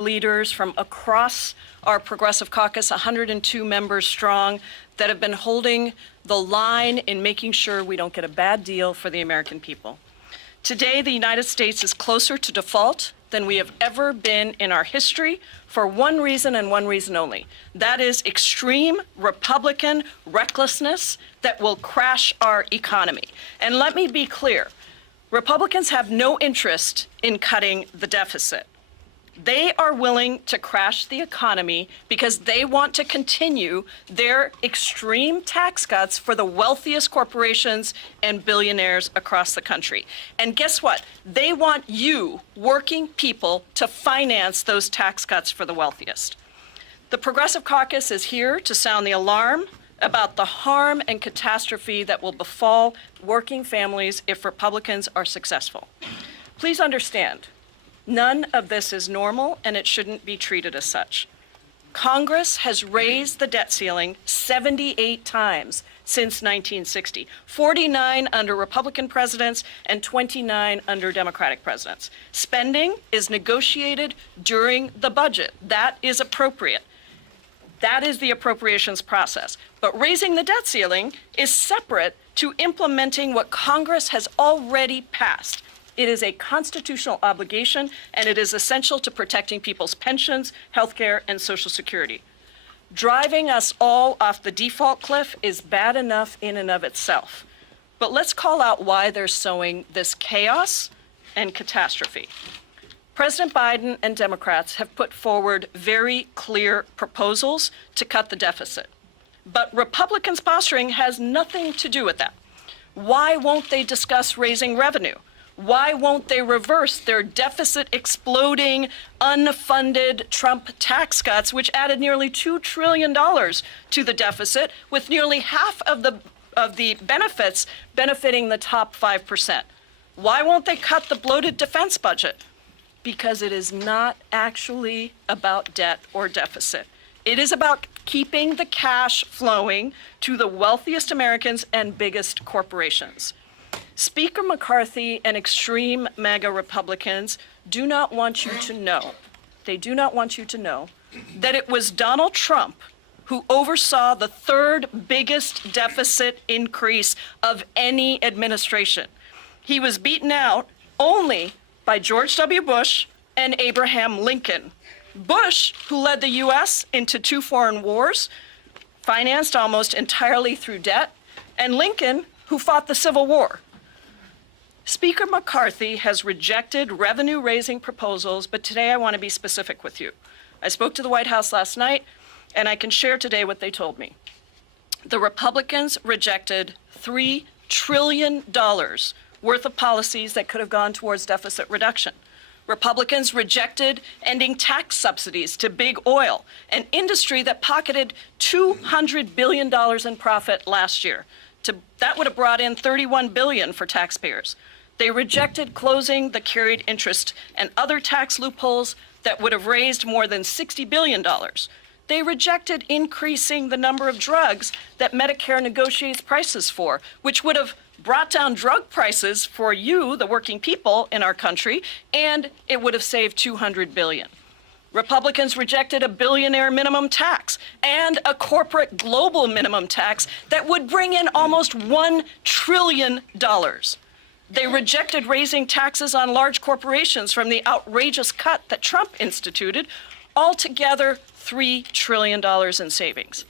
leaders from across our Progressive Caucus, 102 members strong, that have been holding the line in making sure we don't get a bad deal for the American people. Today, the United States is closer to default than we have ever been in our history for one reason and one reason only. That is extreme Republican recklessness that will crash our economy. And let me be clear, Republicans have no interest in cutting the deficit. They are willing to crash the economy because they want to continue their extreme tax cuts for the wealthiest corporations and billionaires across the country. And guess what? They want you, working people, to finance those tax cuts for the wealthiest. The Progressive Caucus is here to sound the alarm about the harm and catastrophe that will befall working families if Republicans are successful. Please understand, none of this is normal, and it shouldn't be treated as such. Congress has raised the debt ceiling 78 times since 1960, 49 under Republican presidents and 29 under Democratic presidents. Spending is negotiated during the budget. That is appropriate. That is the appropriations process. But raising the debt ceiling is separate to implementing what Congress has already passed. It is a constitutional obligation, and it is essential to protecting people's pensions, health care, and Social Security. Driving us all off the default cliff is bad enough in and of itself. But let's call out why they're sowing this chaos and catastrophe. President Biden and Democrats have put forward very clear proposals to cut the deficit. But Republicans' posturing has nothing to do with that. Why won't they discuss raising revenue? Why won't they reverse their deficit-exploding, unfunded Trump tax cuts, which added nearly $2 trillion to the deficit, with nearly half of the benefits benefiting the top 5%? Why won't they cut the bloated defense budget? Because it is not actually about debt or deficit. It is about keeping the cash flowing to the wealthiest Americans and biggest corporations. Speaker McCarthy and extreme MAGA Republicans do not want you to know, they do not want you to know, that it was Donald Trump who oversaw the third biggest deficit increase of any administration. He was beaten out only by George W. Bush and Abraham Lincoln. Bush, who led the U.S. into 2 foreign wars, financed almost entirely through debt, and Lincoln, who fought the Civil War. Speaker McCarthy has rejected revenue-raising proposals, but today I want to be specific with you. I spoke to the White House last night, and I can share today what they told me. The Republicans rejected $3 trillion worth of policies that could have gone towards deficit reduction. Republicans rejected ending tax subsidies to big oil, an industry that pocketed $200 billion in profit last year. That would have brought in $31 billion for taxpayers. They rejected closing the carried interest and other tax loopholes that would have raised more than $60 billion. They rejected increasing the number of drugs that Medicare negotiates prices for, which would have brought down drug prices for you, the working people in our country, and it would have saved $200 billion. Republicans rejected a billionaire minimum tax and a corporate global minimum tax that would bring in almost $1 trillion. They rejected raising taxes on large corporations from the outrageous cut that Trump instituted, altogether $3 trillion in savings.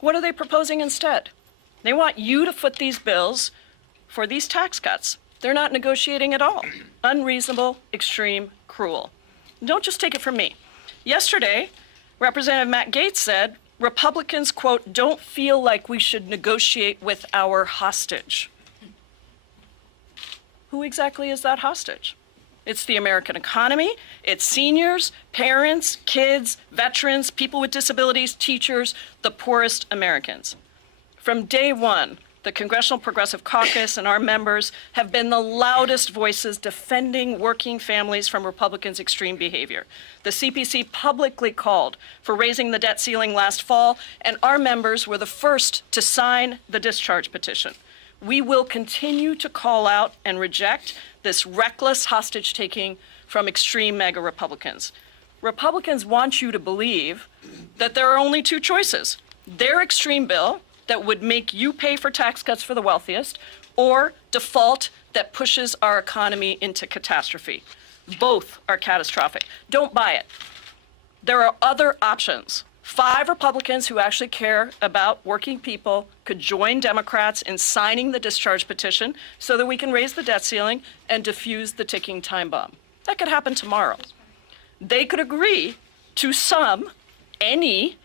What are they proposing instead? They want you to foot these bills for these tax cuts. They're not negotiating at all. Unreasonable, extreme, cruel. Don't just take it from me. Yesterday, Representative Matt Gaetz said, Republicans, quote, don't feel like we should negotiate with our hostage. Who exactly is that hostage? It's the American economy, it's seniors, parents, kids, veterans, people with disabilities, teachers, the poorest Americans. From day one, the Congressional Progressive Caucus and our members have been the loudest voices defending working families from Republicans' extreme behavior. The CPC publicly called for raising the debt ceiling last fall, and our members were the first to sign the discharge petition. We will continue to call out and reject this reckless hostage-taking from extreme MAGA Republicans. Republicans want you to believe that there are only two choices: their extreme bill that would make you pay for tax cuts for the wealthiest, or default that pushes our economy into catastrophe. Both are catastrophic. Don't buy it. There are other options. 5 Republicans who actually care about working people could join Democrats in signing the discharge petition so that we can raise the debt ceiling and defuse the ticking time bomb. That could happen tomorrow. They could agree to any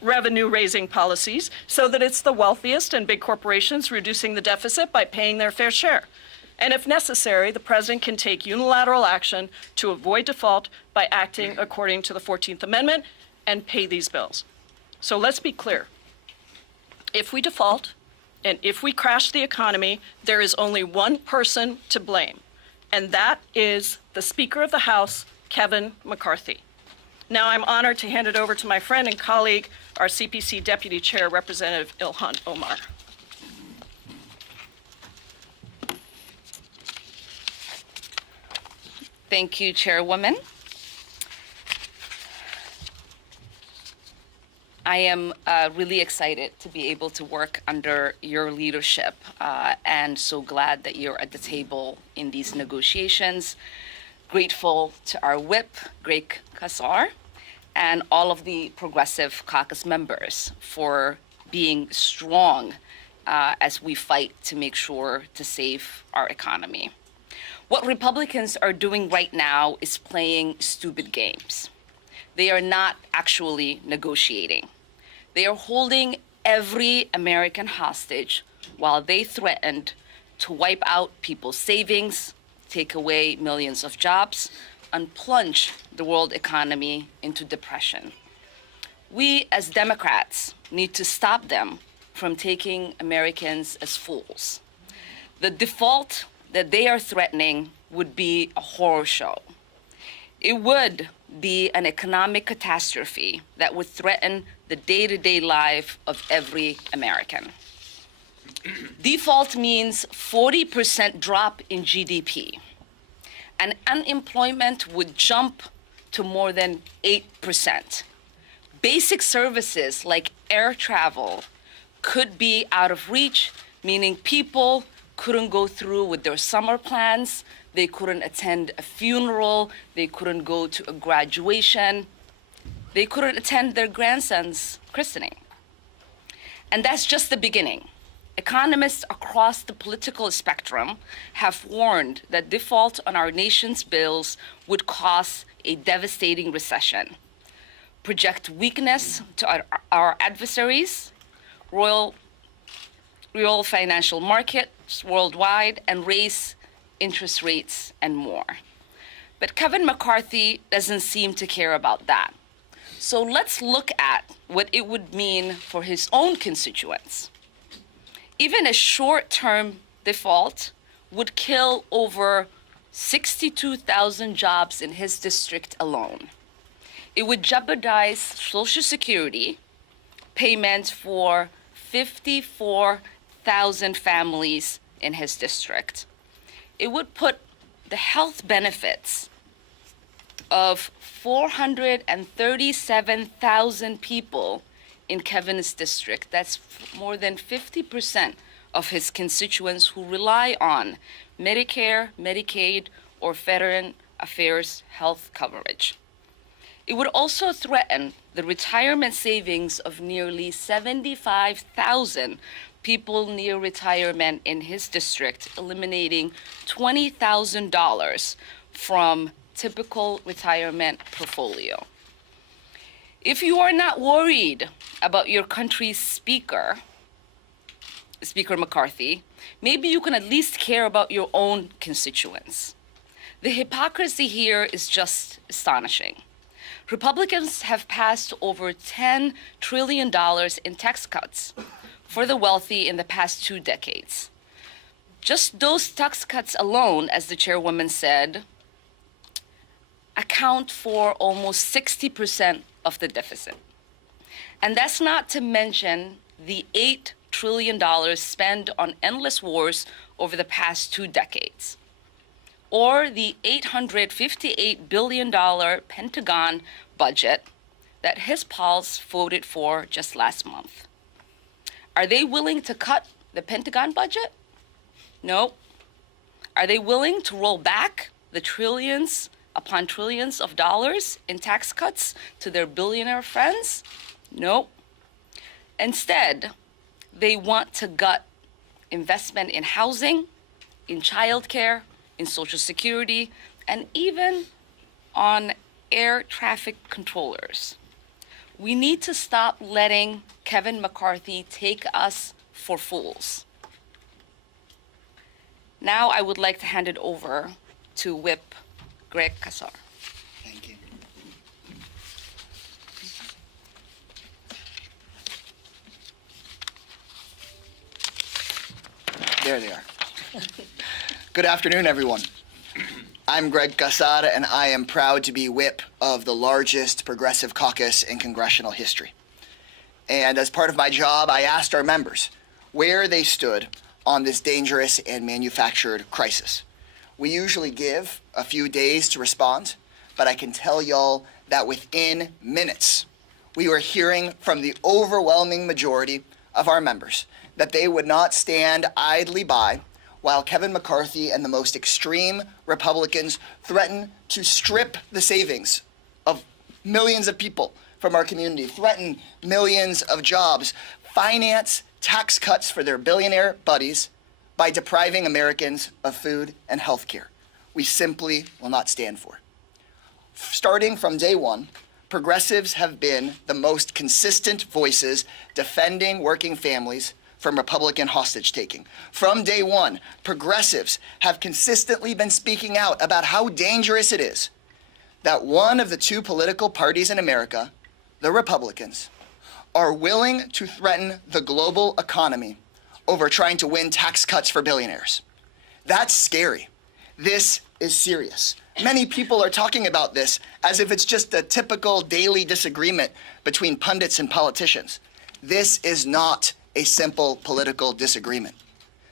revenue-raising policies so that it's the wealthiest and big corporations reducing the deficit by paying their fair share. And if necessary, the president can take unilateral action to avoid default by acting according to the 14th Amendment and pay these bills. So let's be clear. If we default and if we crash the economy, there is only one person to blame, and that is the Speaker of the House, Kevin McCarthy. Now I'm honored to hand it over to my friend and colleague, our CPC Deputy Chair, Representative Ilhan Omar. Thank you, Chairwoman. I am really excited to be able to work under your leadership and so glad that you're at the table in these negotiations. Grateful to our whip, Greg Casar, and all of the Progressive Caucus members for being strong as we fight to make sure to save our economy. What Republicans are doing right now is playing stupid games. They are not actually negotiating. They are holding every American hostage while they threatened to wipe out people's savings, take away millions of jobs, and plunge the world economy into depression. We as Democrats need to stop them from taking Americans as fools. The default that they are threatening would be a horror show. It would be an economic catastrophe that would threaten the day-to-day life of every American. Default means 40% drop in GDP, and unemployment would jump to more than 8%. Basic services like air travel could be out of reach, meaning people couldn't go through with their summer plans, they couldn't attend a funeral, they couldn't go to a graduation, they couldn't attend their grandson's christening. And that's just the beginning. Economists across the political spectrum have warned that default on our nation's bills would cause a devastating recession, project weakness to our adversaries, real financial markets worldwide, and raise interest rates and more. But Kevin McCarthy doesn't seem to care about that. So let's look at what it would mean for his own constituents. Even a short-term default would kill over 62,000 jobs in his district alone. It would jeopardize Social Security payments for 54,000 families in his district. It would put the health benefits of 437,000 people in Kevin's district. That's more than 50% of his constituents who rely on Medicare, Medicaid, or Veteran Affairs health coverage. It would also threaten the retirement savings of nearly 75,000 people near retirement in his district, eliminating $20,000 from typical retirement portfolio. If you are not worried about your country's Speaker McCarthy, maybe you can at least care about your own constituents. The hypocrisy here is just astonishing. Republicans have passed over $10 trillion in tax cuts for the wealthy in the past 2 decades. Just those tax cuts alone, as the chairwoman said, account for almost 60% of the deficit. And that's not to mention the $8 trillion spent on endless wars over the past 2 decades. or the $858 billion Pentagon budget that his pals voted for just last month. Are they willing to cut the Pentagon budget? No. Are they willing to roll back the trillions upon trillions of dollars in tax cuts to their billionaire friends? No. Instead, they want to gut investment in housing, in childcare, in Social Security, and even on air traffic controllers. We need to stop letting Kevin McCarthy take us for fools. Now I would like to hand it over to Whip Greg Casar. Thank you. There they are. Good afternoon, everyone. I'm Greg Casar, and I am proud to be whip of the largest progressive caucus in congressional history. And as part of my job, I asked our members where they stood on this dangerous and manufactured crisis. We usually give a few days to respond, but I can tell y'all that within minutes, we were hearing from the overwhelming majority of our members that they would not stand idly by while Kevin McCarthy and the most extreme Republicans threaten to strip the savings of millions of people from our community, threaten millions of jobs, finance tax cuts for their billionaire buddies by depriving Americans of food and health care. We simply will not stand for it. Starting from day one, progressives have been the most consistent voices defending working families from Republican hostage taking. From day one, progressives have consistently been speaking out about how dangerous it is that one of the two political parties in America, the Republicans, are willing to threaten the global economy over trying to win tax cuts for billionaires. That's scary. This is serious. Many people are talking about this as if it's just a typical daily disagreement between pundits and politicians. This is not a simple political disagreement.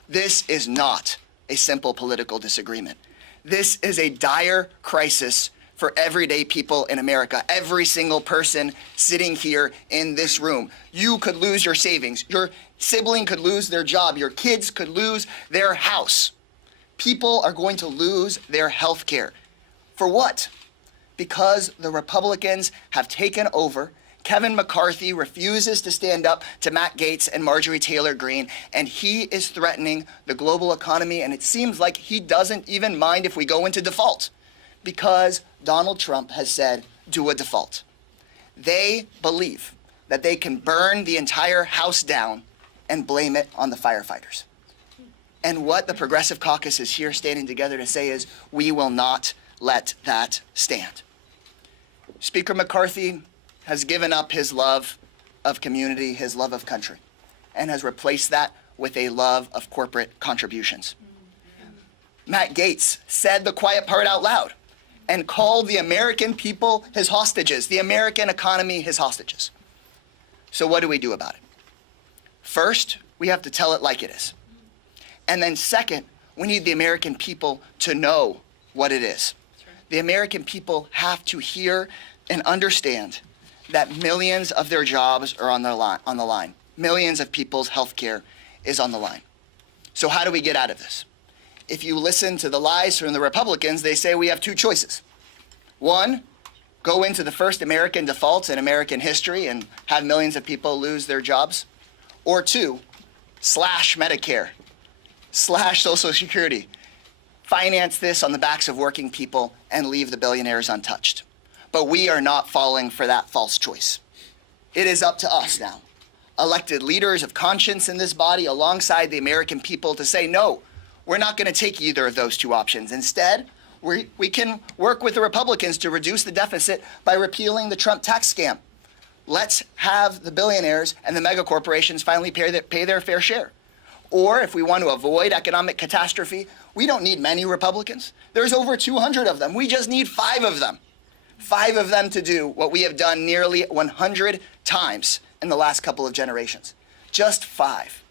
This is not a simple political disagreement. This is a dire crisis for everyday people in America. Every single person sitting here in this room. You could lose your savings. Your sibling could lose their job. Your kids could lose their house. People are going to lose their health care. For what? Because the Republicans have taken over. Kevin McCarthy refuses to stand up to Matt Gaetz and Marjorie Taylor Greene, and he is threatening the global economy, and it seems like he doesn't even mind if we go into default because Donald Trump has said, do a default. They believe that they can burn the entire house down and blame it on the firefighters. And what the Progressive Caucus is here standing together to say is, we will not let that stand. Speaker McCarthy has given up his love of community, his love of country, and has replaced that with a love of corporate contributions. Matt Gaetz said the quiet part out loud and called the American people his hostages, the American economy his hostages. So what do we do about it? First, we have to tell it like it is. And then second, we need the American people to know what it is. The American people have to hear and understand that millions of their jobs are on the line. Millions of people's health care is on the line. So how do we get out of this? If you listen to the lies from the Republicans, they say we have two choices. One, go into the first American default in American history and have millions of people lose their jobs. Or two, slash Medicare, slash Social Security, finance this on the backs of working people and leave the billionaires untouched. But we are not falling for that false choice. It is up to us now, elected leaders of conscience in this body alongside the American people, to say, no, we're not going to take either of those two options. Instead, we can work with the Republicans to reduce the deficit by repealing the Trump tax scam. Let's have the billionaires and the mega corporations finally pay their fair share. Or if we want to avoid economic catastrophe, we don't need many Republicans. There's over 200 of them. We just need 5 of them. 5 of them to do what we have done nearly 100 times in the last couple of generations. Just 5.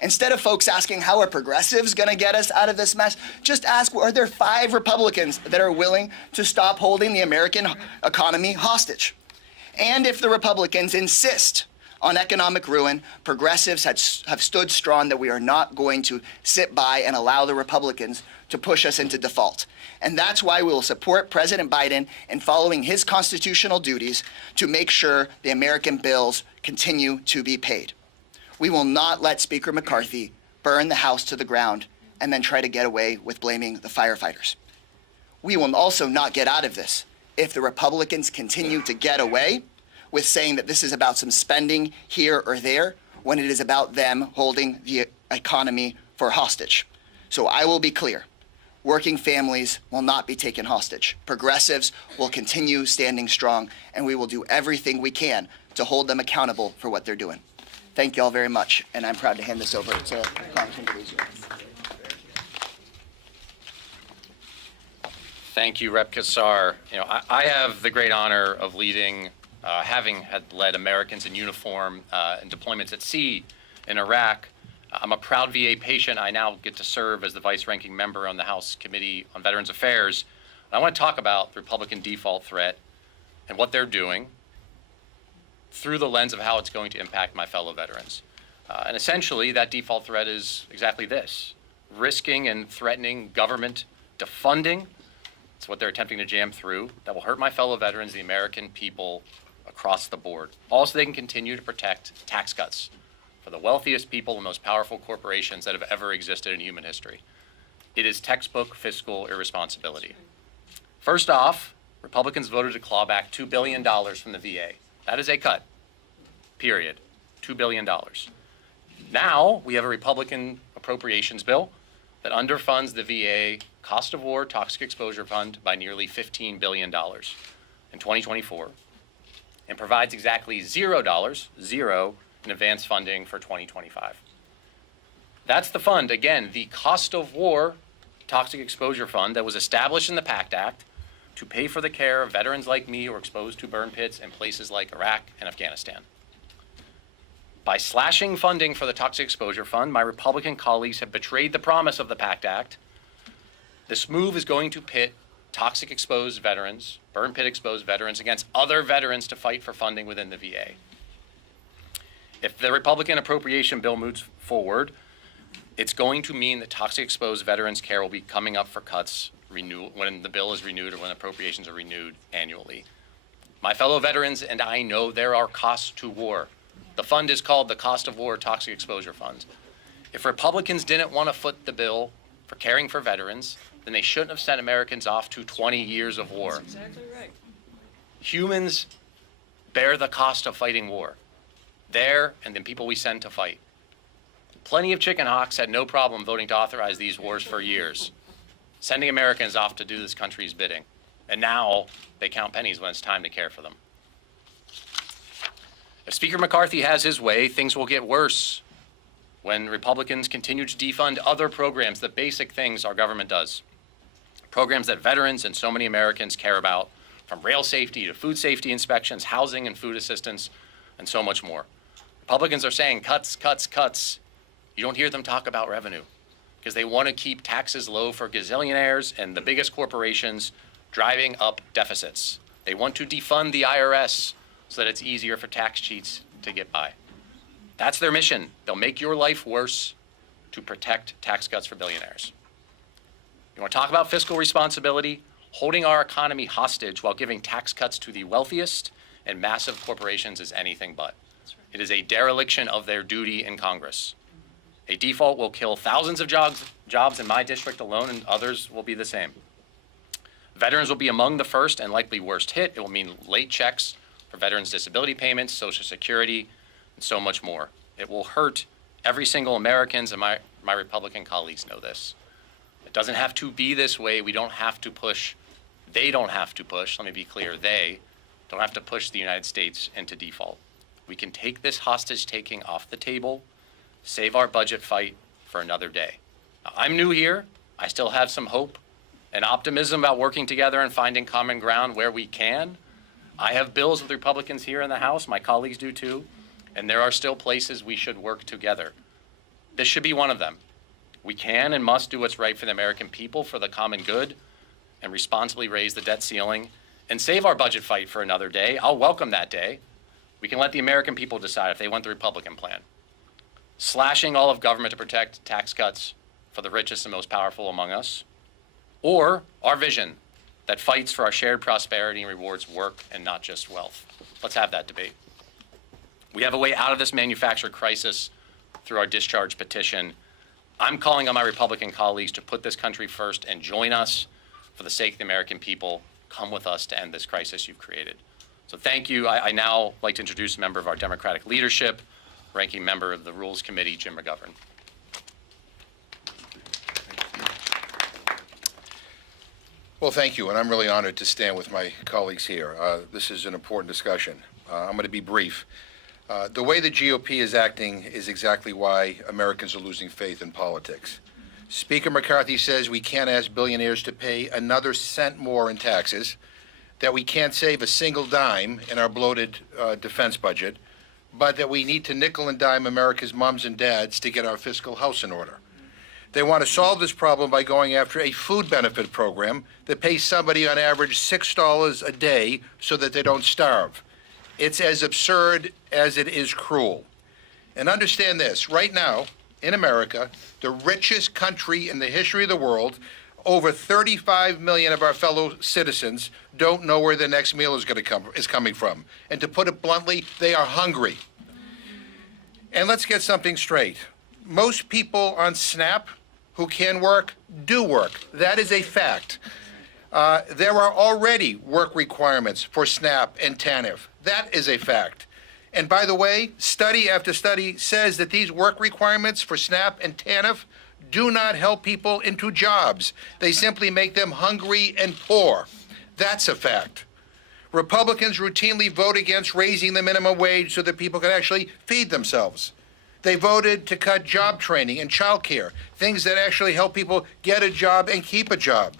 Instead of folks asking how are progressives going to get us out of this mess, just ask, are there 5 Republicans that are willing to stop holding the American economy hostage? And if the Republicans insist on economic ruin, progressives have stood strong that we are not going to sit by and allow the Republicans to push us into default. And that's why we will support President Biden in following his constitutional duties to make sure the American bills continue to be paid. We will not let Speaker McCarthy burn the House to the ground and then try to get away with blaming the firefighters. We will also not get out of this if the Republicans continue to get away with saying that this is about some spending here or there when it is about them holding the economy for hostage. So I will be clear. Working families will not be taken hostage. Progressives will continue standing strong, and we will do everything we can to hold them accountable for what they're doing. Thank you all very much, and I'm proud to hand this over to Congressman DeLuzio. Thank you, Rep. Kassar. I have the great honor of leading, having had led Americans in uniform in deployments at sea in Iraq. I'm a proud VA patient. I now get to serve as the vice-ranking member on the House Committee on Veterans Affairs. I want to talk about the Republican default threat and what they're doing through the lens of how it's going to impact my fellow veterans. And essentially, that default threat is exactly this: risking and threatening government defunding. It's what they're attempting to jam through that will hurt my fellow veterans, the American people across the board. Also, they can continue to protect tax cuts for the wealthiest people and most powerful corporations that have ever existed in human history. It is textbook fiscal irresponsibility. First off, Republicans voted to claw back $2 billion from the VA. That is a cut, period. $2 billion. Now we have a Republican appropriations bill that underfunds the VA Cost of War Toxic Exposure Fund by nearly $15 billion in 2024 and provides exactly $0 in advance funding for 2025. That's the fund, again, the Cost of War Toxic Exposure Fund that was established in the PACT Act to pay for the care of veterans like me who are exposed to burn pits in places like Iraq and Afghanistan. By slashing funding for the Toxic Exposure Fund, my Republican colleagues have betrayed the promise of the PACT Act. This move is going to pit toxic exposed veterans, burn pit exposed veterans, against other veterans to fight for funding within the VA. If the Republican appropriation bill moves forward, it's going to mean that toxic exposed veterans care will be coming up for cuts when the bill is renewed or when appropriations are renewed annually. My fellow veterans and I know there are costs to war. The fund is called the Cost of War Toxic Exposure Fund. If Republicans didn't want to foot the bill for caring for veterans, then they shouldn't have sent Americans off to 20 years of war. That's exactly right. Humans bear the cost of fighting war. There and the people we send to fight. Plenty of chicken hawks had no problem voting to authorize these wars for years, sending Americans off to do this country's bidding. And now they count pennies when it's time to care for them. If Speaker McCarthy has his way, things will get worse when Republicans continue to defund other programs, the basic things our government does. Programs that veterans and so many Americans care about, from rail safety to food safety inspections, housing and food assistance, and so much more. Republicans are saying cuts, cuts, cuts. You don't hear them talk about revenue because they want to keep taxes low for gazillionaires and the biggest corporations, driving up deficits. They want to defund the IRS so that it's easier for tax cheats to get by. That's their mission. They'll make your life worse to protect tax cuts for billionaires. You want to talk about fiscal responsibility? Holding our economy hostage while giving tax cuts to the wealthiest and massive corporations is anything but. It is a dereliction of their duty in Congress. A default will kill thousands of jobs in my district alone, and others will be the same. Veterans will be among the first and likely worst hit. It will mean late checks for veterans' disability payments, Social Security, and so much more. It will hurt every single American, and my Republican colleagues know this. It doesn't have to be this way. We don't have to push. They don't have to push. Let me be clear. They don't have to push the United States into default. We can take this hostage taking off the table, save our budget fight for another day. Now, I'm new here. I still have some hope and optimism about working together and finding common ground where we can. I have bills with Republicans here in the House. My colleagues do too. And there are still places we should work together. This should be one of them. We can and must do what's right for the American people, for the common good, and responsibly raise the debt ceiling and save our budget fight for another day. I'll welcome that day. We can let the American people decide if they want the Republican plan. Slashing all of government to protect tax cuts for the richest and most powerful among us, or our vision that fights for our shared prosperity and rewards work and not just wealth. Let's have that debate. We have a way out of this manufactured crisis through our discharge petition. I'm calling on my Republican colleagues to put this country first and join us for the sake of the American people. Come with us to end this crisis you've created. So thank you. I now like to introduce a member of our Democratic leadership, ranking member of the Rules Committee, Jim McGovern. Well, thank you, and I'm really honored to stand with my colleagues here. This is an important discussion. I'm going to be brief. The way the GOP is acting is exactly why Americans are losing faith in politics. Speaker McCarthy says we can't ask billionaires to pay another cent more in taxes, that we can't save a single dime in our bloated defense budget, but that we need to nickel and dime America's moms and dads to get our fiscal house in order. They want to solve this problem by going after a food benefit program that pays somebody on average $6 a day so that they don't starve. It's as absurd as it is cruel. And understand this, right now, in America, the richest country in the history of the world, over 35 million of our fellow citizens don't know where the next meal is coming from. And to put it bluntly, they are hungry. And let's get something straight. Most people on SNAP who can work do work. That is a fact. There are already work requirements for SNAP and TANF. That is a fact. And by the way, study after study says that these work requirements for SNAP and TANF do not help people into jobs. They simply make them hungry and poor. That's a fact. Republicans routinely vote against raising the minimum wage so that people can actually feed themselves. They voted to cut job training and child care, things that actually help people get a job and keep a job.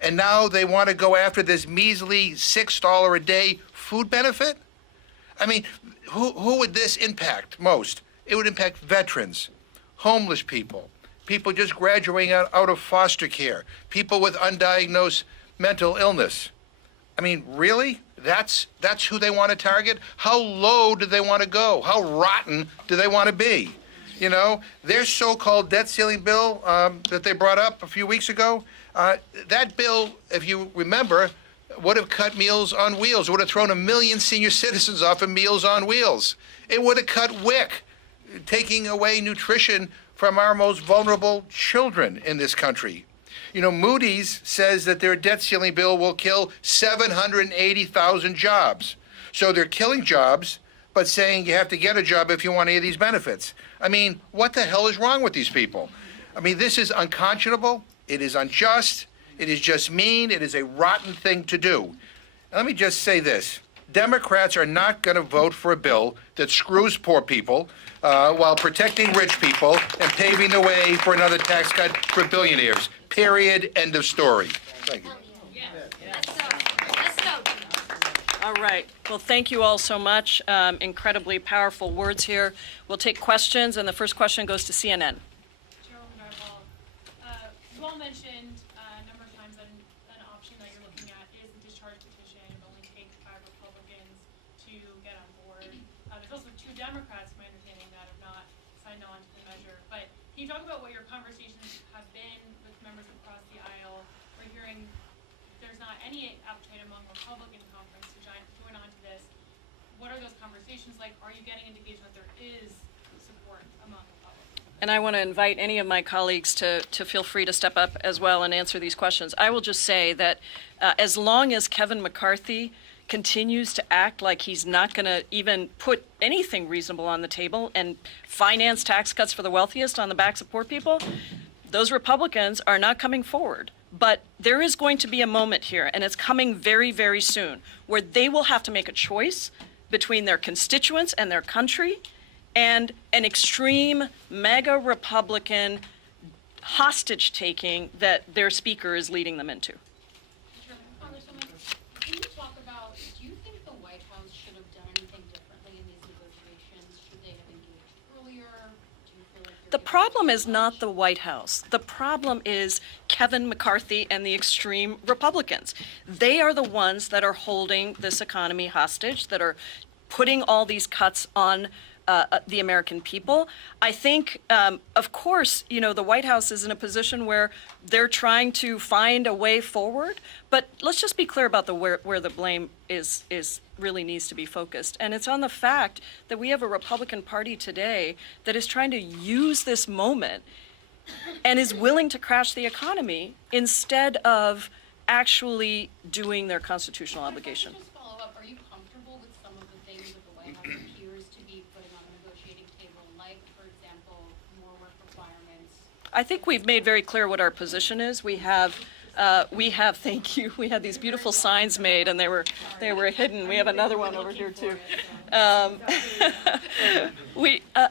And now they want to go after this measly $6 a day food benefit? I mean, who would this impact most? It would impact veterans, homeless people, people just graduating out of foster care, people with undiagnosed mental illness. I mean, really? That's who they want to target? How low do they want to go? How rotten do they want to be? You know, their so-called debt ceiling bill that they brought up a few weeks ago, that bill, if you remember, would have cut Meals on Wheels. It would have thrown 1 million senior citizens off of Meals on Wheels. It would have cut WIC, taking away nutrition from our most vulnerable children in this country. You know, Moody's says that their debt ceiling bill will kill 780,000 jobs. So they're killing jobs, but saying you have to get a job if you want any of these benefits. I mean, what the hell is wrong with these people? I mean, this is unconscionable. It is unjust. It is just mean. It is a rotten thing to do. And let me just say this. Democrats are not going to vote for a bill that screws poor people while protecting rich people and paving the way for another tax cut for billionaires. Period. End of story. Thank you. Let's go. All right. Well, thank you all so much. Incredibly powerful words here. We'll take questions, and the first question goes to CNN. Chairwoman Narwhal, you all mentioned a number of times that an option that you're looking at is the discharge petition. It only takes 5 Republicans to get on board. There's also 2 Democrats, my understanding, that have not signed on to the measure. But can you talk about what your conversations have been with members across the aisle? We're hearing there's not any appetite among Republican conference to join on to this. What are those conversations like? Are you getting indication that there is support among Republicans? And I want to invite any of my colleagues to feel free to step up as well and answer these questions. I will just say that as long as Kevin McCarthy continues to act like he's not going to even put anything reasonable on the table and finance tax cuts for the wealthiest on the backs of poor people, those Republicans are not coming forward. But there is going to be a moment here, and it's coming very, very soon, where they will have to make a choice between their constituents and their country and an extreme MAGA Republican hostage-taking that their speaker is leading them into. Congresswoman, can you talk about, do you think the White House should have done anything differently in these negotiations? Should they have engaged earlier? Do you feel like The problem is not the White House. The problem is Kevin McCarthy and the extreme Republicans. They are the ones that are holding this economy hostage, that are putting all these cuts on the American people. I think, of course, the White House is in a position where they're trying to find a way forward. But let's just be clear about where the blame is really needs to be focused. And it's on the fact that we have a Republican Party today that is trying to use this moment and is willing to crash the economy instead of actually doing their constitutional obligation. Just follow up, are you comfortable with some of the things that the White House appears to be putting on the negotiating table, like, for example, more work requirements? I think we've made very clear what our position is. We have, thank you, we had these beautiful signs made and they were hidden. We have another one over here too.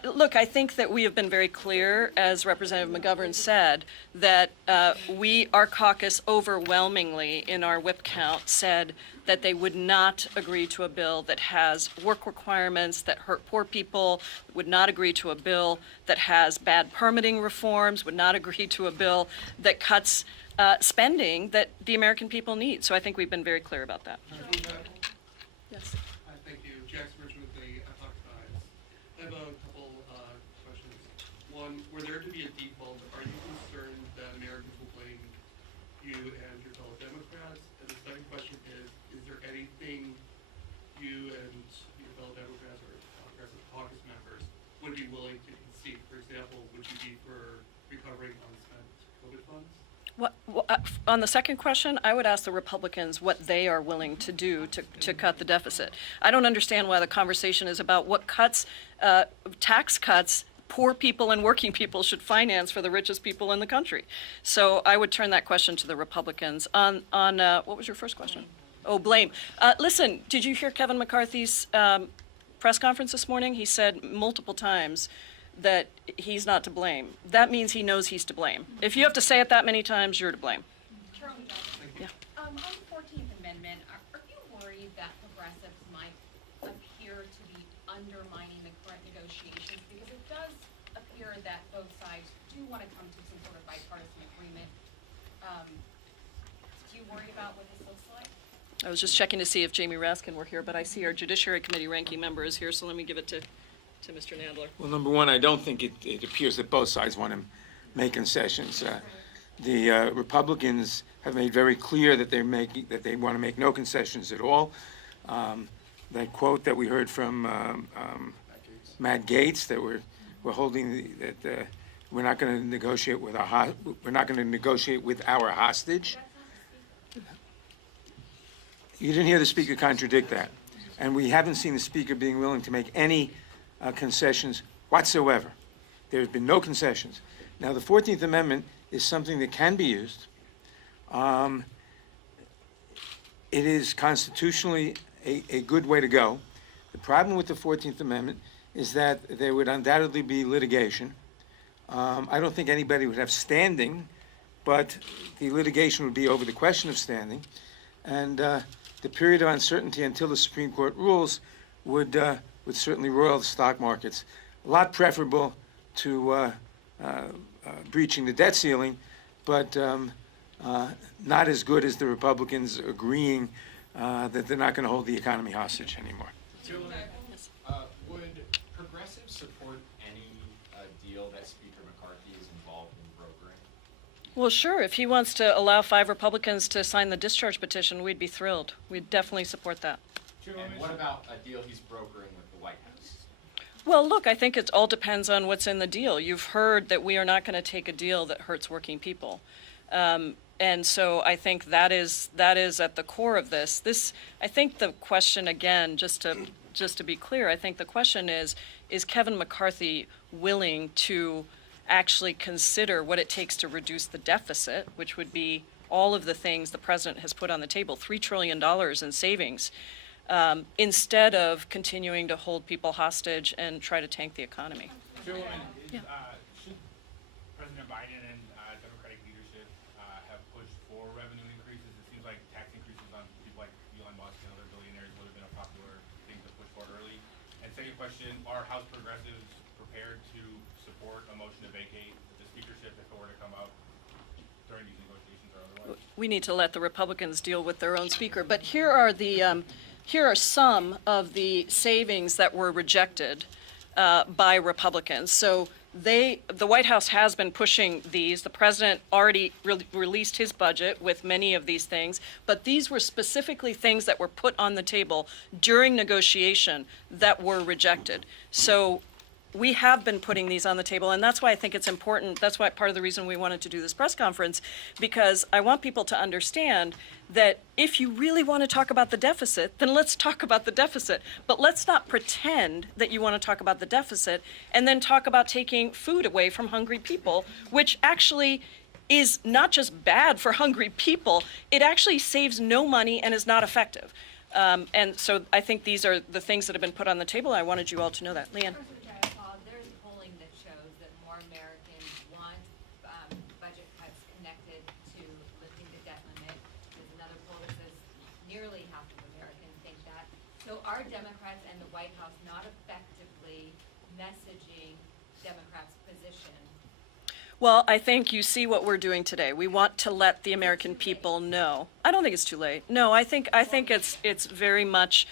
Look, I think that we have been very clear, as Representative McGovern said, that our caucus overwhelmingly in our whip count said that they would not agree to a bill that has work requirements that hurt poor people, would not agree to a bill that has bad permitting reforms, would not agree to a bill that cuts spending that the American people need. So I think we've been very clear about that. Yes. Thank you. Jackson Richmond with the Epoch Times. I have a couple questions. One, were there to be a default, are you concerned that Americans will blame you and your fellow Democrats? And the second question is there anything you and your fellow Democrats or Progressive Caucus members would be willing to concede? For example, would you be for recovering unspent COVID funds? On the second question, I would ask the Republicans what they are willing to do to cut the deficit. I don't understand why the conversation is about what tax cuts poor people and working people should finance for the richest people in the country. So I would turn that question to the Republicans. On what was your first question? Oh, blame. Listen, did you hear Kevin McCarthy's press conference this morning? He said multiple times that he's not to blame. That means he knows he's to blame. If you have to say it that many times, you're to blame. Charlie Johnson. Yeah. On the 14th Amendment, are you worried that progressives might appear to be undermining the current negotiations? Because it does appear that both sides do want to come to some sort of bipartisan agreement. Do you worry about what this looks like? I was just checking to see if Jamie Raskin were here, but I see our Judiciary Committee ranking member is here, so let me give it to Mr. Nadler. Well, number one, I don't think it appears that both sides want to make concessions. The Republicans have made very clear that they want to make no concessions at all. That quote that we heard from Matt Gaetz that we're holding that we're not going to negotiate with our hostage. You didn't hear the speaker contradict that, and we haven't seen the speaker being willing to make any concessions whatsoever. There have been no concessions. Now, the 14th Amendment is something that can be used. It is constitutionally a good way to go. The problem with the 14th Amendment is that there would undoubtedly be litigation. I don't think anybody would have standing, but the litigation would be over the question of standing. And the period of uncertainty until the Supreme Court rules would certainly roil the stock markets. A lot preferable to breaching the debt ceiling, but not as good as the Republicans agreeing that they're not going to hold the economy hostage anymore. Would progressives support any deal that Speaker McCarthy is involved in brokering? Well, sure. If he wants to allow 5 Republicans to sign the discharge petition, we'd be thrilled. We'd definitely support that. And what about a deal he's brokering with the White House? Well, look, I think it all depends on what's in the deal. You've heard that we are not going to take a deal that hurts working people. And so I think that is at the core of this. I think the question, again, just to be clear, I think the question is Kevin McCarthy willing to actually consider what it takes to reduce the deficit, which would be all of the things the president has put on the table, $3 trillion in savings, instead of continuing to hold people hostage and try to tank the economy. Should Yeah. President Biden and Democratic leadership have pushed for revenue increases? It seems like tax increases on people like Elon Musk and other billionaires would have been a popular thing to push for early. And second question, are House progressives prepared to support support a motion to vacate the speakership if it were to come up during these negotiations or otherwise? We need to let the Republicans deal with their own speaker. But here are some of the savings that were rejected by Republicans. So the White House has been pushing these. The president already released his budget with many of these things, but these were specifically things that were put on the table during negotiation that were rejected. So we have been putting these on the table, and that's why I think it's important. That's why part of the reason we wanted to do this press conference, because I want people to understand that if you really want to talk about the deficit, then let's talk about the deficit. But let's not pretend that you want to talk about the deficit and then talk about taking food away from hungry people, which actually is not just bad for hungry people, it actually saves no money and is not effective. And so I think these are the things that have been put on the table. I wanted you all to know that. Leanne. There's polling that shows that more Americans want budget cuts connected to lifting the debt limit. There's another poll that says nearly half of Americans think that. So are Democrats and the White House not effectively messaging Democrats' position? Well, I think you see what we're doing today. We want to let the American people know. I don't think it's too late. No, I think it's very much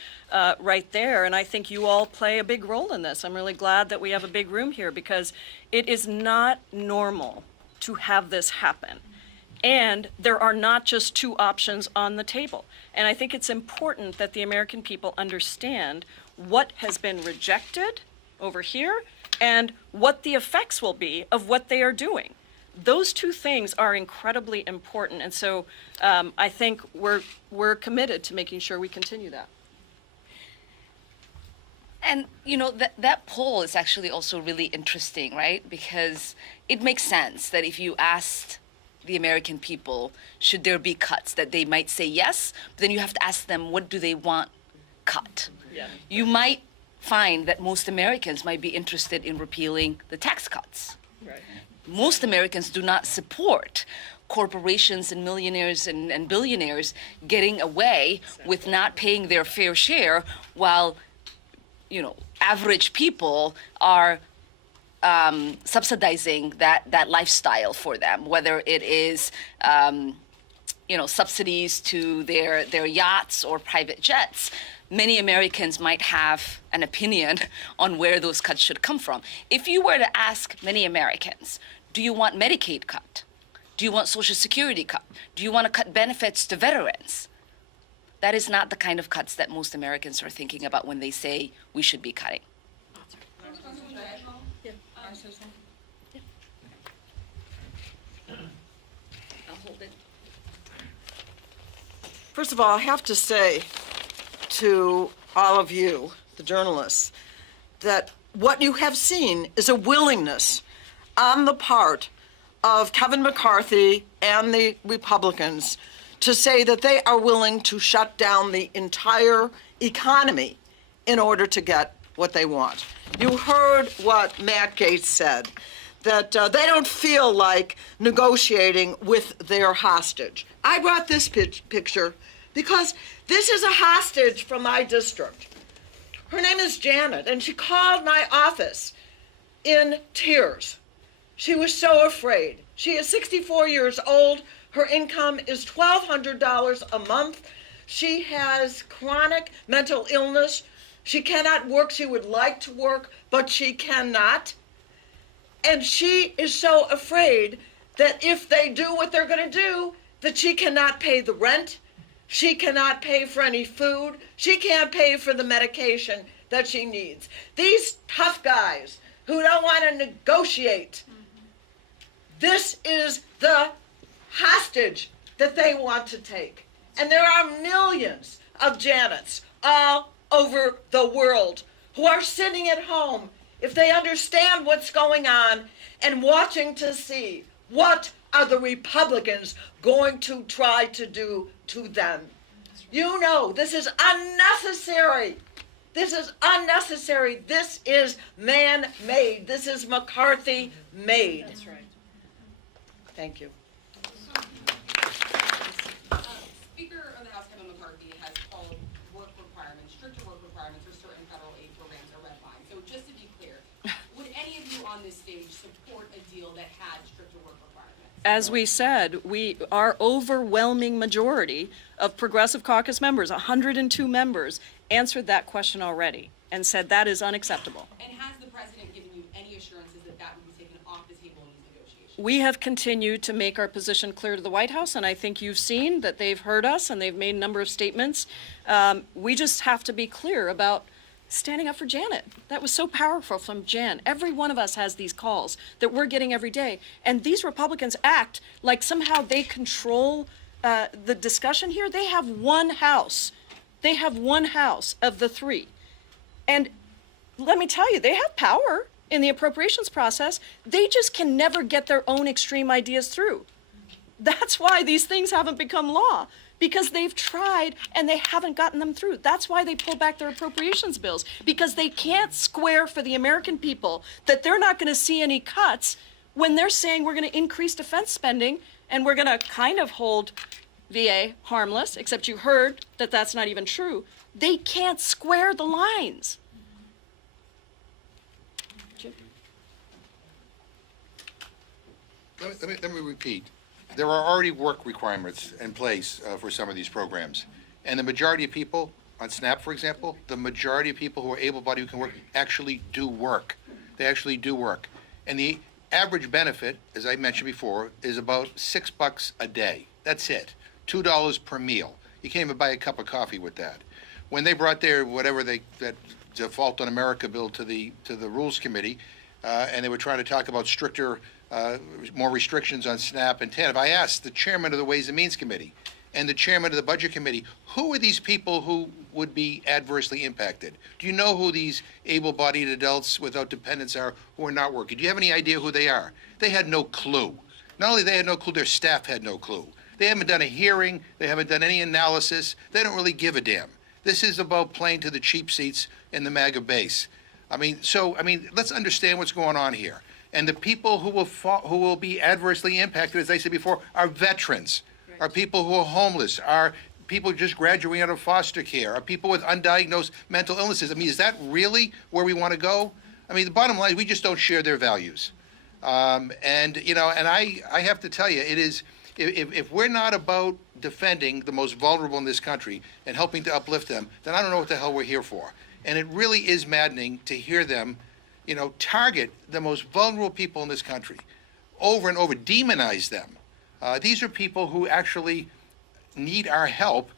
right there, and I think you all play a big role in this. I'm really glad that we have a big room here because it is not normal to have this happen. And there are not just two options on the table. And I think it's important that the American people understand what has been rejected over here and what the effects will be of what they are doing. Those two things are incredibly important, and so I think we're committed to making sure we continue that. And you know that poll is actually also really interesting, right? Because it makes sense that if you asked the American people, should there be cuts, that they might say yes, but then you have to ask them, what do they want cut? Yeah. You might find that most Americans might be interested in repealing the tax cuts. Right. Most Americans do not support corporations and millionaires and billionaires getting away with not paying their fair share while, you know, average people are subsidizing that lifestyle for them, whether it is subsidies to their yachts or private jets. Many Americans might have an opinion on where those cuts should come from. If you were to ask many Americans, do you want Medicaid cut? Do you want Social Security cut? Do you want to cut benefits to veterans? That is not the kind of cuts that most Americans are thinking about when they say we should be cutting. I'll hold it. First of all, I have to say to all of you, the journalists, that what you have seen is a willingness on the part of Kevin McCarthy and the Republicans to say that they are willing to shut down the entire economy in order to get what they want. You heard what Matt Gaetz said, that they don't feel like negotiating with their hostage. I brought this picture because this is a hostage from my district. Her name is Janet, and she called my office in tears. She was so afraid. She is 64 years old. Her income is $1,200 a month. She has chronic mental illness. She cannot work. She would like to work, but she cannot. And she is so afraid that if they do what they're going to do, that she cannot pay the rent. She cannot pay for any food. She can't pay for the medication that she needs. These tough guys who don't want to negotiate, this is the hostage that they want to take. And there are millions of Janets all over the world who are sitting at home, if they understand what's going on, and watching to see what are the Republicans going to try to do to them. You know, this is unnecessary. This is unnecessary. This is man-made. This is McCarthy-made. That's right. Thank you. Speaker of the House Kevin McCarthy has called work requirements, stricter work requirements for certain federal aid programs or red lines. So just to be clear, would any of you on on this stage support a deal that had stricter work requirements? As we said, our overwhelming majority of Progressive Caucus members, 102 members, answered that question already and said that is unacceptable. And has the president given you any assurances that that would be taken off the table in these negotiations? We have continued to make our position clear to the White House, and I think you've seen that they've heard us and they've made a number of statements. We just have to be clear about standing up for Janet. That was so powerful from Jan. Every one of us has these calls that we're getting every day. And these Republicans act like somehow they control the discussion here. They have one House. They have one House of the three. And let me tell you, they have power in the appropriations process. They just can never get their own extreme ideas through. That's why these things haven't become law, because they've tried and they haven't gotten them through. That's why they pull back their appropriations bills, because they can't square for the American people that they're not going to see any cuts when they're saying we're going to increase defense spending and we're going to kind of hold VA harmless, except you heard that that's not even true. They can't square the lines. Let me repeat. There are already work requirements in place for some of these programs. And the majority of people, on SNAP, for example, the majority of people who are able-bodied who can work actually do work. They actually do work. And the average benefit, as I mentioned before, is about $6 a day. That's it. $2 per meal. You can't even buy a cup of coffee with that. When they brought their that Default on America bill to the Rules Committee, and they were trying to talk about stricter, more restrictions on SNAP and TANF, I asked the chairman of the Ways and Means Committee and the chairman of the Budget Committee, who are these people who would be adversely impacted? Do you know who these able-bodied adults without dependents are who are not working? Do you have any idea who they are? They had no clue. Not only they had no clue, their staff had no clue. They haven't done a hearing. They haven't done any analysis. They don't really give a damn. This is about playing to the cheap seats in the MAGA base. Let's understand what's going on here. And the people who will be adversely impacted, as I said before, are veterans, are people who are homeless, are people just graduating out of foster care, are people with undiagnosed mental illnesses. Is that really where we want to go? The bottom line is we just don't share their values. I have to tell you, it is, if we're not about defending the most vulnerable in this country and helping to uplift them, then I don't know what the hell we're here for. And it really is maddening to hear them, target the most vulnerable people in this country over and over, demonize them. These are people who actually need our help,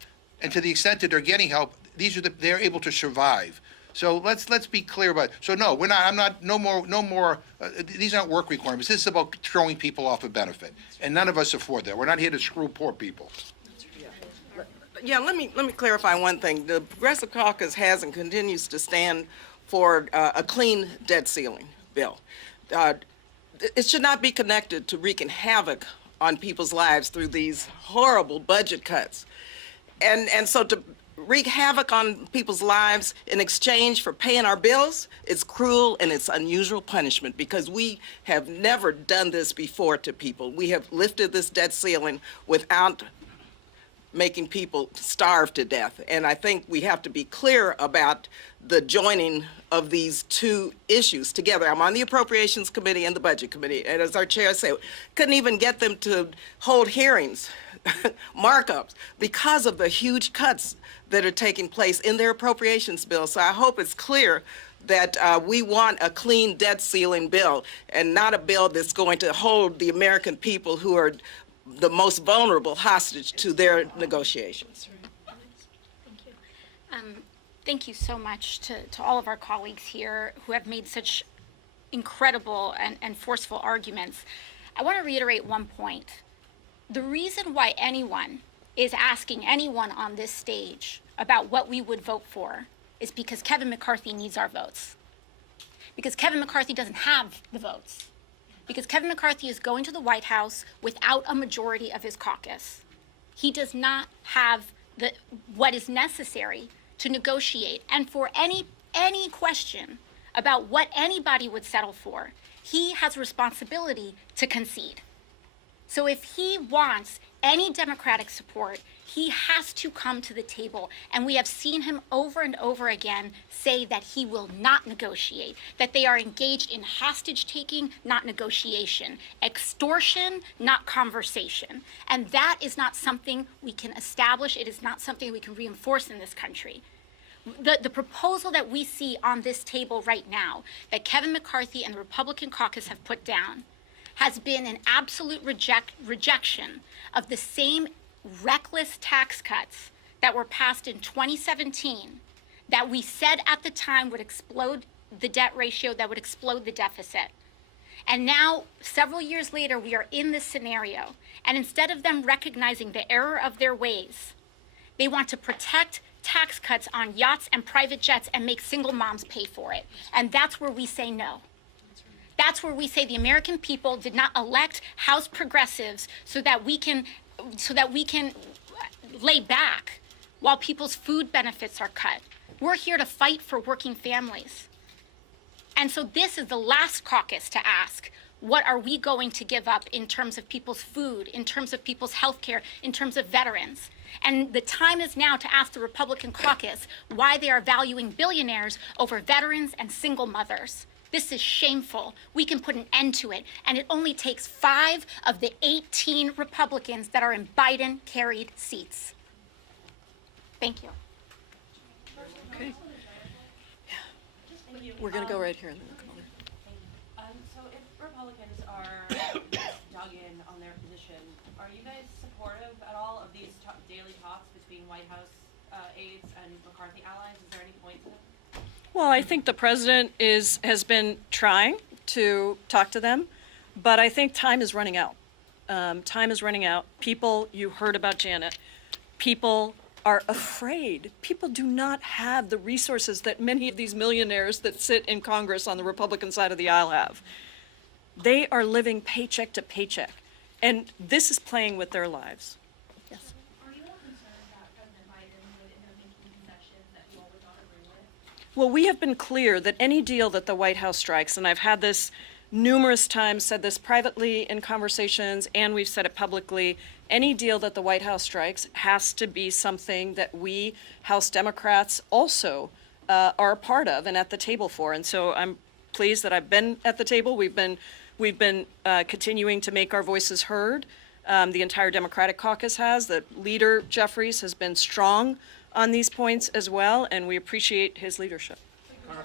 and to the extent that they're getting help, they're able to survive. So let's be clear about it. So no, we're not. No more. These aren't work requirements. This is about throwing people off a benefit, and none of us afford that. We're not here to screw poor people. Yeah, let me clarify one thing. The Progressive Caucus has and continues to stand for a clean debt ceiling bill. It should not be connected to wreaking havoc on people's lives through these horrible budget cuts. And so to wreak havoc on people's lives in exchange for paying our bills, it's cruel and it's unusual punishment, because we have never done this before to people. We have lifted this debt ceiling without making people starve to death. And I think we have to be clear about the joining of these two issues together. I'm on the Appropriations Committee and the Budget Committee, and as our chair said, couldn't even get them to hold hearings, markups, because of the huge cuts that are taking place in their appropriations bill. So I hope it's clear that we want a clean debt ceiling bill and not a bill that's going to hold the American people who are the most vulnerable hostage to their negotiations. Thank you so much to all of our colleagues here who have made such incredible and forceful arguments. I want to reiterate one point. The reason why anyone is asking anyone on this stage about what we would vote for is because Kevin McCarthy needs our votes. Because Kevin McCarthy doesn't have the votes. Because Kevin McCarthy is going to the White House without a majority of his caucus. He does not have what is necessary to negotiate. And for any question about what anybody would settle for, he has responsibility to concede. So if he wants any Democratic support, he has to come to the table. And we have seen him over and over again say that he will not negotiate, that they are engaged in hostage taking, not negotiation, extortion, not conversation. And that is not something we can establish. It is not something we can reinforce in this country. The proposal that we see on this table right now, that Kevin McCarthy and the Republican caucus have put down, has been an absolute rejection of the same reckless tax cuts that were passed in 2017 that we said at the time would explode the debt ratio, that would explode the deficit. And now, several years later, we are in this scenario. And instead of them recognizing the error of their ways, they want to protect tax cuts on yachts and private jets and make single moms pay for it. And that's where we say no. That's where we say the American people did not elect House progressives so that we can lay back while people's food benefits are cut. We're here to fight for working families. And so this is the last caucus to ask, what are we going to give up in terms of people's food, in terms of people's health care, in terms of veterans? And the time is now to ask the Republican caucus why they are valuing billionaires over veterans and single mothers. This is shameful. We can put an end to it. And it only takes 5 of the 18 Republicans that are in Biden-carried seats. Thank you. Okay. We're going to go right here. So if Republicans are dug in on their position, are you guys supportive at all of these daily talks between White House aides and McCarthy allies? Is there any point to them? Well, I think the president has been trying to talk to them, but I think time is running out. Time is running out. People, you heard about Janet, people are afraid. People do not have the resources that many of these millionaires that sit in Congress on the Republican side of the aisle have. They are living paycheck to paycheck, and this is playing with their lives. Yes. Are you more concerned that President Biden would end up making concessions that you all would not agree with? Well, we have been clear that any deal that the White House strikes, and I've had this numerous times, said this privately in conversations, and we've said it publicly, any deal that the White House strikes has to be something that we House Democrats also are a part of and at the table for. And so I'm pleased that I've been at the table. We've been continuing to make our voices heard. The entire Democratic caucus has. The leader, Jeffries, has been strong on these points as well, and we appreciate his leadership. But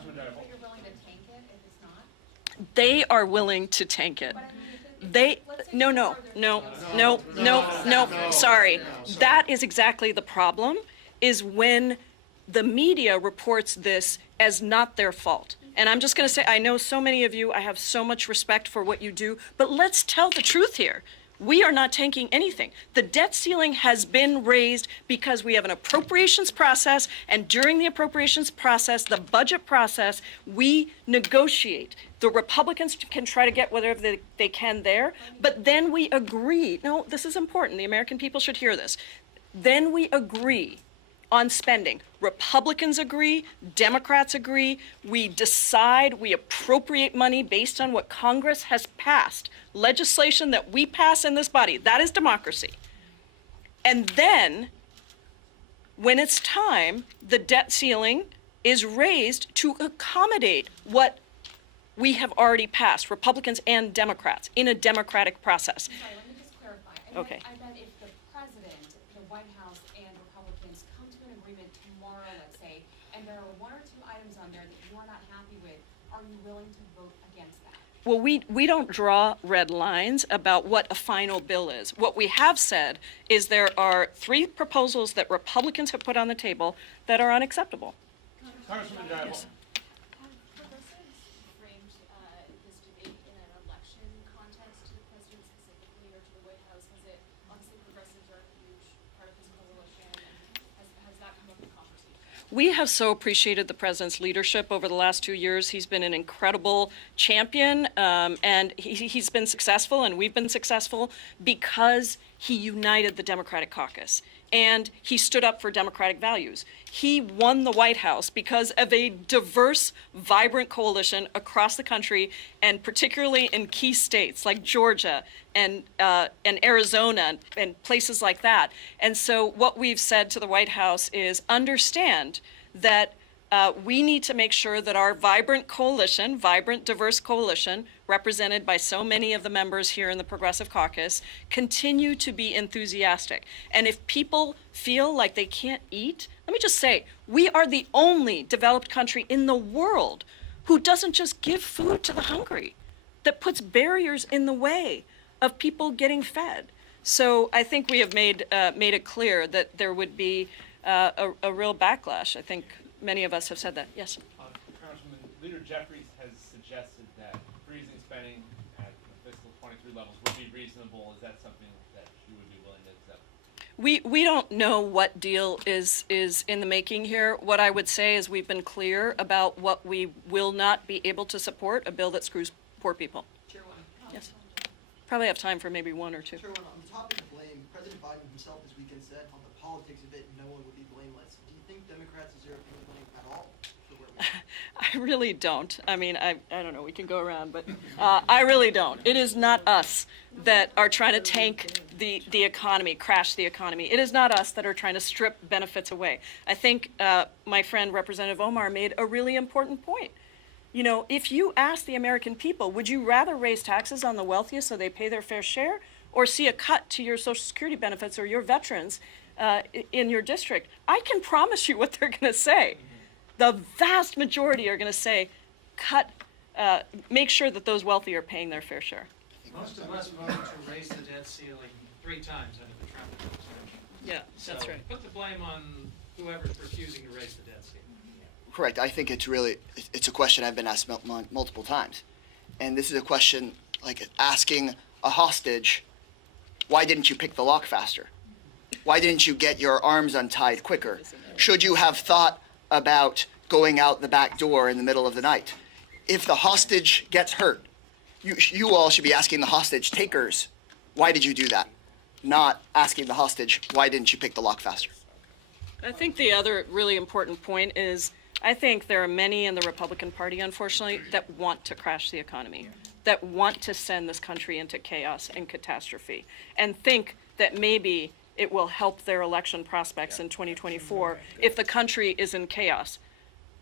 you're willing to tank it if it's not? They are willing to tank it. No, sorry. That is exactly the problem, is when the media reports this as not their fault. And I'm just going to say, I know so many of you, I have so much respect for what you do, but let's tell the truth here. We are not tanking anything. The debt ceiling has been raised because we have an appropriations process, and during the appropriations process, the budget process, we negotiate. The Republicans can try to get whatever they can there, but then we agree. No, this is important. The American people should hear this. Then we agree on spending. Republicans agree, Democrats agree. We decide, we appropriate money based on what Congress has passed, legislation that we pass in this body. That is democracy. And then, when it's time, the debt ceiling is raised to accommodate what we have already passed, Republicans and Democrats, in a democratic process. I'm sorry, let me just clarify. Okay. I bet if the president, the White House, and Republicans come to an agreement tomorrow, let's say, and there are 1 or 2 items on there that you are not happy with, are you willing to vote against that? Well, we don't draw red lines about what a final bill is. What we have said is there are 3 proposals that Republicans have put on the table that are unacceptable. Congresswoman Dial. Framed this debate in an election context to the president specifically or to the White House? Has it, obviously progressives are a huge part of his coalition, and has that come up in conversation? We have so appreciated the president's leadership over the last 2 years. He's been an incredible champion, and he's been successful, and we've been successful because he united the Democratic caucus. and he stood up for democratic values. He won the White House because of a diverse, vibrant coalition across the country, and particularly in key states like Georgia and Arizona and places like that. And so what we've said to the White House is understand that we need to make sure that our vibrant coalition, vibrant, diverse coalition, represented by so many of the members here in the Progressive Caucus, continue to be enthusiastic. And if people feel like they can't eat, let me just say, we are the only developed country in the world who doesn't just give food to the hungry, that puts barriers in the way of people getting fed. So I think we have made it clear that there would be a real backlash. I think many of us have said that. Yes. Congressman, Leader Jeffries has suggested that freezing spending at the fiscal 23 levels would be reasonable. Is that something that you would be willing to accept? We don't know what deal is in the making here. What I would say is we've been clear about what we will not be able to support, a bill that screws poor people. Chairwoman. Yes. Probably have time for maybe one or two. Chairwoman, on the topic of blame, President Biden himself this weekend said on the politics of it, no one would be blameless. Do you think Democrats deserve any blame at all for where we are? I really don't. I mean, I don't know, we can go around, but I really don't. It is not us that are trying to tank the economy, crash the economy. It is not us that are trying to strip benefits away. I think my friend Representative Omar made a really important point. You know, if you ask the American people, would you rather raise taxes on the wealthiest so they pay their fair share, or see a cut to your Social Security benefits or your veterans in your district? I can promise you what they're going to say. The vast majority are going to say, make sure that those wealthy are paying their fair share. Most of us voted to raise the debt ceiling 3 times under the Trump administration. Yeah, that's So right. put the blame on whoever's refusing to raise the debt ceiling. Correct. I think it's a question I've been asked multiple times. And this is a question like asking a hostage, why didn't you pick the lock faster? Why didn't you get your arms untied quicker? Should you have thought about going out the back door in the middle of the night? If the hostage gets hurt, you all should be asking the hostage takers, why did you do that? Not asking the hostage, why didn't you pick the lock faster? I think the other really important point is I think there are many in the Republican Party, unfortunately, that want to crash the economy, that want to send this country into chaos and catastrophe, and think that maybe it will help their election prospects in 2024 if the country is in chaos.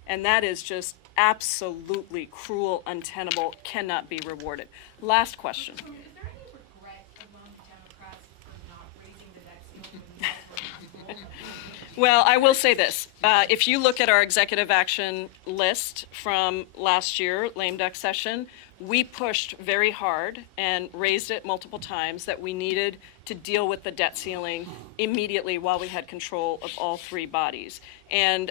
And that is just absolutely cruel, untenable, cannot be rewarded. Last question. So is there any regret among Democrats for not raising the debt ceiling when you guys were in control? Well, I will say this. If you look at our executive action list from last year, lame duck session, we pushed very hard and raised it multiple times that we needed to deal with the debt ceiling immediately while we had control of all 3 bodies. And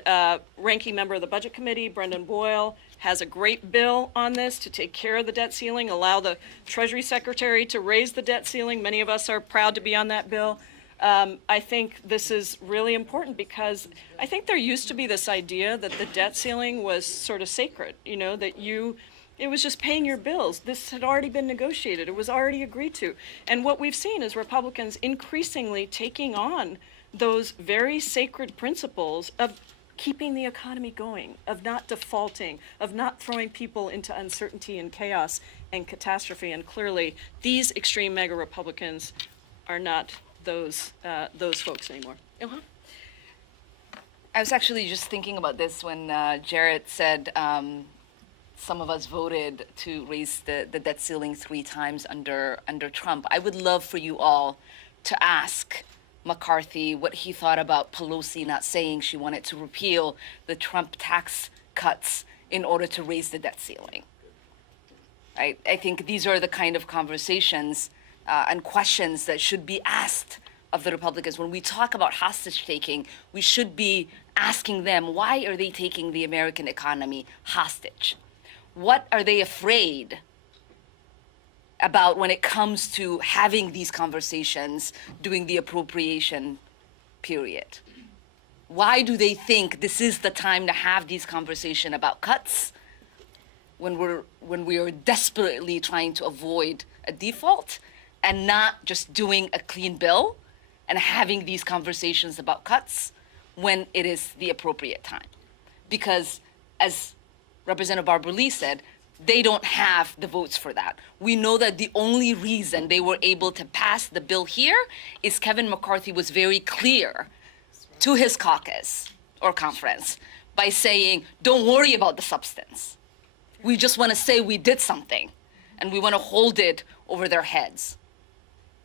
ranking member of the Budget Committee, Brendan Boyle, has a great bill on this to take care of the debt ceiling, allow the Treasury Secretary to raise the debt ceiling. Many of us are proud to be on that bill. I think this is really important because I think there used to be this idea that the debt ceiling was sort of sacred, you know, that it was just paying your bills. This had already been negotiated. It was already agreed to. And what we've seen is Republicans increasingly taking on those very sacred principles of keeping the economy going, of not defaulting, of not throwing people into uncertainty and chaos and catastrophe. And clearly, these extreme mega Republicans are not those folks anymore. I was actually just thinking about this when Jarrett said some of us voted to raise the debt ceiling 3 times under Trump. I would love for you all to ask McCarthy what he thought about Pelosi not saying she wanted to repeal the Trump tax cuts in order to raise the debt ceiling. Right? I think these are the kind of conversations and questions that should be asked of the Republicans. When we talk about hostage taking, we should be asking them, why are they taking the American economy hostage? What are they afraid about when it comes to having these conversations during the appropriation period? Why do they think this is the time to have these conversations about cuts when we are desperately trying to avoid a default and not just doing a clean bill and having these conversations about cuts when it is the appropriate time. Because as Representative Barbara Lee said, they don't have the votes for that. We know that the only reason they were able to pass the bill here is Kevin McCarthy was very clear to his caucus or conference by saying, don't worry about the substance. We just want to say we did something, and we want to hold it over their heads.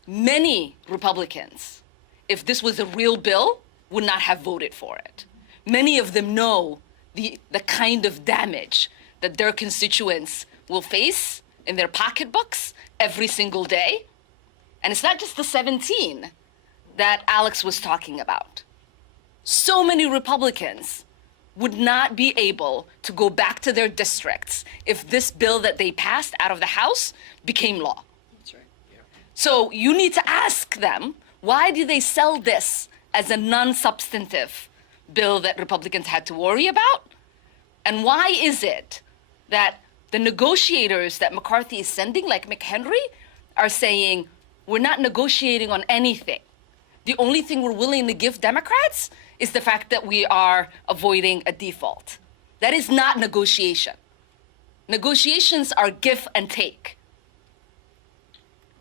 Many Republicans, if this was a real bill, would not have voted for it. Many of them know the kind of damage that their constituents will face in their pocketbooks every single day. And it's not just the 17 that Alex was talking about. So many Republicans would not be able to go back to their districts if this bill that they passed out of the House became law. That's right. So you need to ask them, why do they sell this as a non-substantive bill that Republicans had to worry about? And why is it that the negotiators that McCarthy is sending, like McHenry, are saying, we're not negotiating on anything. The only thing we're willing to give Democrats is the fact that we are avoiding a default. That is not negotiation. Negotiations are give and take.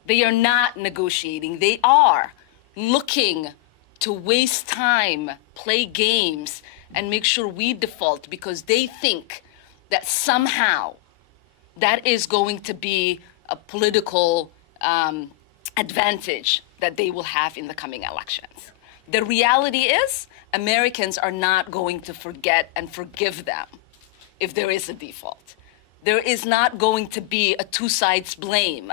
They are not negotiating. They are looking to waste time, play games, and make sure we default because they think that somehow that is going to be a political advantage that they will have in the coming elections. The reality is, Americans are not going to forget and forgive them if there is a default. There is not going to be a two sides blame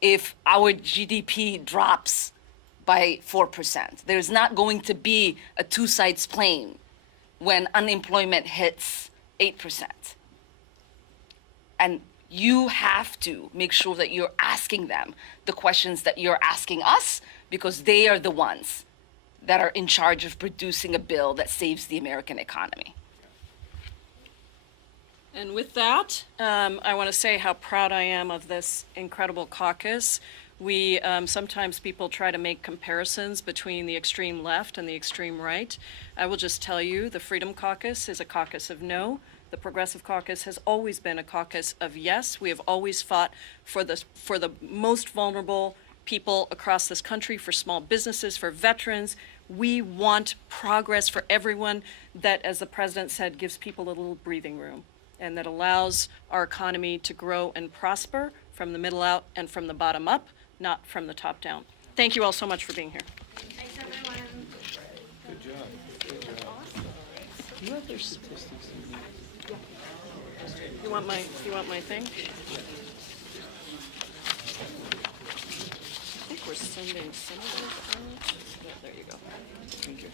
if our GDP drops by 4%. There's not going to be a two sides blame when unemployment hits 8%. And you have to make sure that you're asking them the questions that you're asking us, because they are the ones that are in charge of producing a bill that saves the American economy. And with that, I want to say how proud I am of this incredible caucus. We sometimes people try to make comparisons between the extreme left and the extreme right. I will just tell you, the Freedom Caucus is a caucus of no. The Progressive Caucus has always been a caucus of yes. We have always fought for the most vulnerable people across this country, for small businesses, for veterans. We want progress for everyone that, as the president said, gives people a little breathing room and that allows our economy to grow and prosper from the middle out and from the bottom up, not from the top down. Thank you all so much for being here. Thanks, everyone. Good job. Good job. Do you have their statistics? You want my thing? I think we're sending some of those out. Yeah, there you go. Thank you.